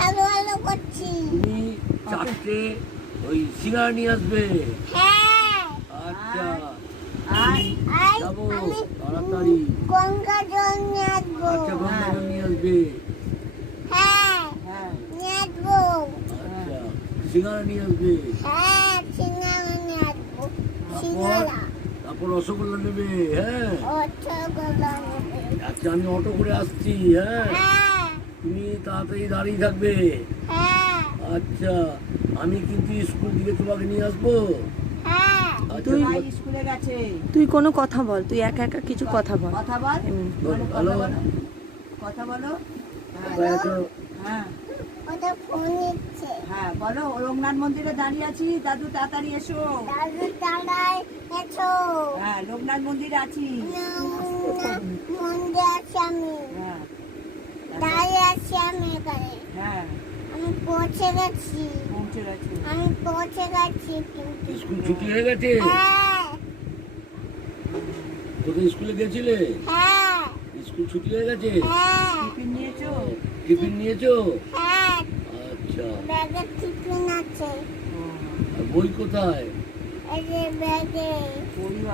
ভালো ভালো করছি। তুমি চারটে ওই সিঙ্গারা নিয়ে আসবে। হ্যাঁ। আচ্ছা আর যাবো আমি তাড়াতাড়ি। গঙ্গা জল নিয়ে আসবো। আচ্ছা গঙ্গা জল নিয়ে আসবে। হ্যাঁ হ্যাঁ নিয়ে আসবো। আচ্ছা সিঙ্গারা নিয়ে আসবে। হ্যাঁ সিঙ্গারা নিয়ে আসবো। তারপর সিঙ্গারা তারপর রসগোল্লা নেবে। হ্যাঁ রসগোল্লা নেবে। আচ্ছা আমি অটো করে আসছি। হ্যাঁ হ্যাঁ তুমি তাড়াতাড়ি দাঁড়িয়ে থাকবে। হ্যাঁ আচ্ছা আমি কিন্তু স্কুল থেকে তোমাকে নিয়ে আসবো। হ্যাঁ আচ্ছা ভাই স্কুলে গেছে। তুই কোনো কথা বল, তুই একা একা কিছু কথা বল। কথা বল, বলো, হ্যালো। কথা বলো, কথা বলো। কোথায় আছো? হ্যাঁ ওটা ফোন নিচ্ছে। হ্যাঁ বলো, লোকনাথ মন্দিরে দাঁড়িয়ে আছি, দাদু তাড়াতাড়ি এসো। দাদু দাঁড়াই এসো। হ্যাঁ লোকনাথ মন্দিরে আছি। মন্দিরে আছি আমি। হ্যাঁ দাঁড়িয়ে আছি আমি এখানে। হ্যাঁ আমি পৌঁছে গেছি। পৌঁছে গেছে। আমি পৌঁছে গেছি কিন্তু। স্কুল ছুটি হয়ে গেছে? হ্যাঁ কোথায় স্কুলে গেছিলে? হ্যাঁ স্কুল ছুটি হয়ে গেছে? হ্যাঁ টিফিন নিয়েছো? টিফিন নিয়েছো? হ্যাঁ আচ্ছা ব্যাগে টিফিন আছে। আর বই কোথায়? এই যে ব্যাগে। পরিবার